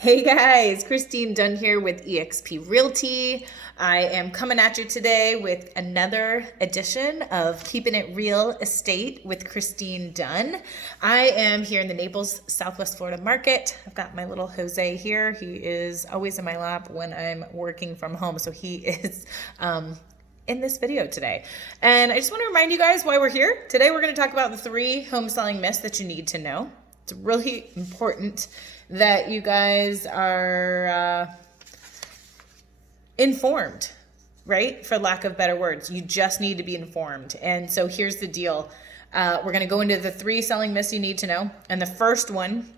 Hey guys, Christine Dunn here with eXp Realty. I am coming at you today with another edition of Keeping It Real Estate with Christine Dunn. I am here in the Naples, Southwest Florida market. I've got my little Jose here. He is always in my lap when I'm working from home, so he is in this video today. And I just want to remind you guys why we're here. Today we're going to talk about the 3 home selling myths that you need to know. It's really important that you guys are informed, right? For lack of better words, you just need to be informed. And so here's the deal. We're going to go into the 3 selling myths you need to know. And the first one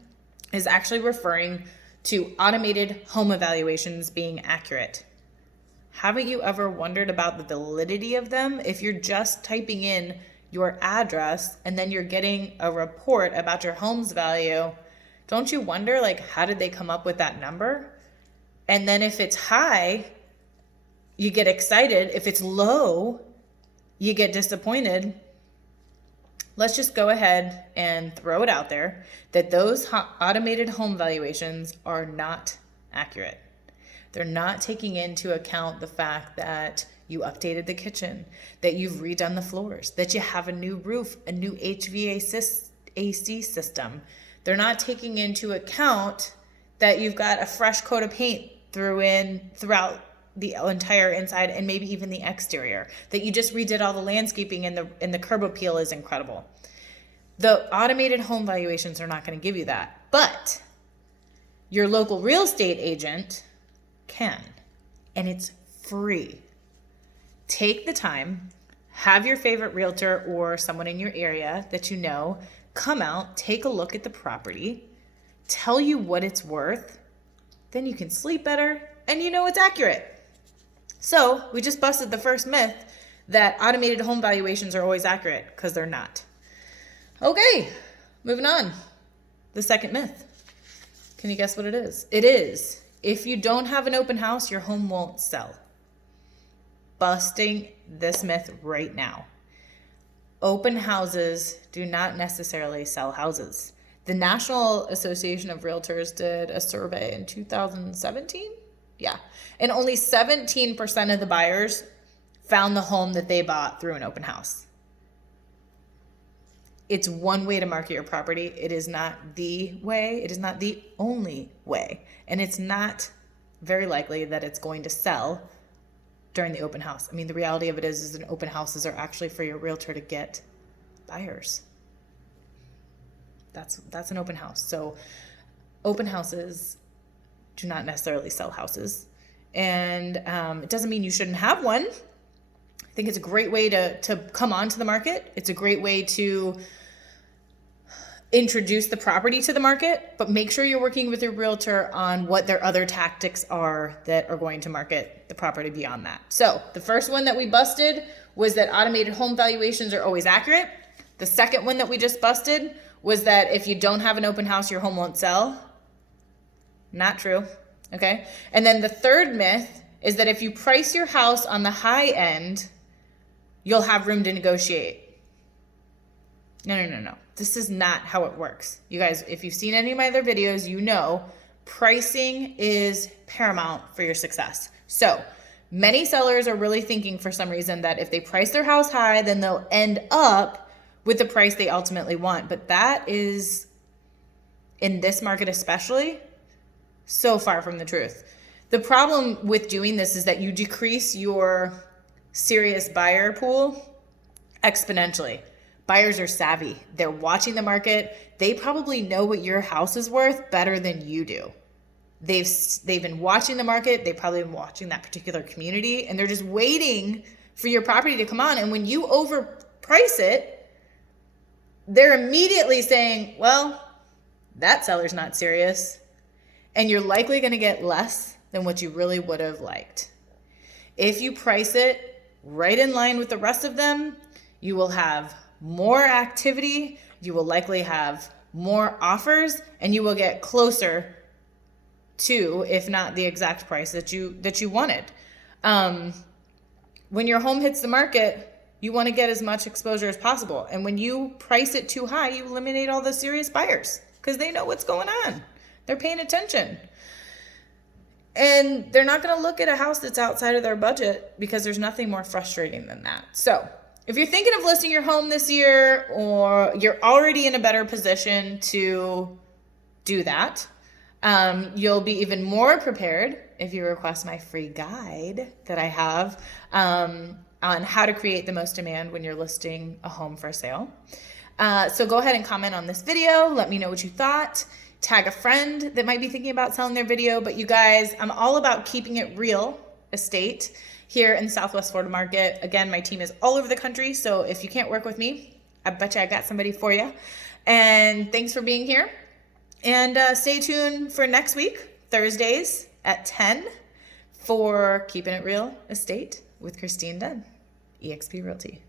is actually referring to automated home evaluations being accurate. Haven't you ever wondered about the validity of them? If you're just typing in your address and then you're getting a report about your home's value, don't you wonder, like, how did they come up with that number? And then if it's high, you get excited. If it's low, you get disappointed. Let's just go ahead and throw it out there that those automated home valuations are not accurate. They're not taking into account the fact that you updated the kitchen, that you've redone the floors, that you have a new roof, a new HVAC system. They're not taking into account that you've got a fresh coat of paint throughout the entire inside and maybe even the exterior, that you just redid all the landscaping and the curb appeal is incredible. The automated home valuations are not going to give you that, but your local real estate agent can, and it's free. Take the time, have your favorite realtor or someone in your area that you know come out, take a look at the property, tell you what it's worth, then you can sleep better and you know it's accurate. So we just busted the first myth that automated home valuations are always accurate, because they're not. Okay, moving on. The second myth. Can you guess what it is? It is, if you don't have an open house, your home won't sell. Busting this myth right now. Open houses do not necessarily sell houses. The National Association of Realtors did a survey in 2017. Yeah. And only 17% of the buyers found the home that they bought through an open house. It's one way to market your property. It is not the way. It is not the only way. And it's not very likely that it's going to sell during the open house. I mean, the reality of it is that open houses are actually for your realtor to get buyers. That's an open house. So open houses do not necessarily sell houses. And it doesn't mean you shouldn't have one. I think it's a great way to come onto the market. It's a great way to introduce the property to the market, but make sure you're working with your realtor on what their other tactics are that are going to market the property beyond that. So the first one that we busted was that automated home valuations are always accurate. The second one that we just busted was that if you don't have an open house, your home won't sell. Not true. Okay. And then the third myth is that if you price your house on the high end, you'll have room to negotiate. No. This is not how it works. You guys, if you've seen any of my other videos, you know pricing is paramount for your success. So many sellers are really thinking for some reason that if they price their house high, then they'll end up with the price they ultimately want. But that is, in this market especially, so far from the truth. The problem with doing this is that you decrease your serious buyer pool exponentially. Buyers are savvy. They're watching the market. They probably know what your house is worth better than you do. They've been watching the market. They've probably been watching that particular community, and they're just waiting for your property to come on. And when you overprice it, they're immediately saying, well, that seller's not serious. And you're likely going to get less than what you really would have liked. If you price it right in line with the rest of them, you will have more activity, you will likely have more offers, and you will get closer to, if not the exact price that you wanted. When your home hits the market, you want to get as much exposure as possible. And when you price it too high, you eliminate all the serious buyers because they know what's going on. They're paying attention. And they're not going to look at a house that's outside of their budget because there's nothing more frustrating than that. So if you're thinking of listing your home this year, or you're already in a better position to do that, you'll be even more prepared if you request my free guide that I have on how to create the most demand when you're listing a home for sale. So go ahead and comment on this video. Let me know what you thought. Tag a friend that might be thinking about selling their video. But you guys, I'm all about keeping it real estate here in the Southwest Florida market. Again, my team is all over the country. So if you can't work with me, I bet you I got somebody for you. And thanks for being here. And stay tuned for next week, Thursdays at 10 for Keeping It Real Estate with Christine Dunn, eXp Realty.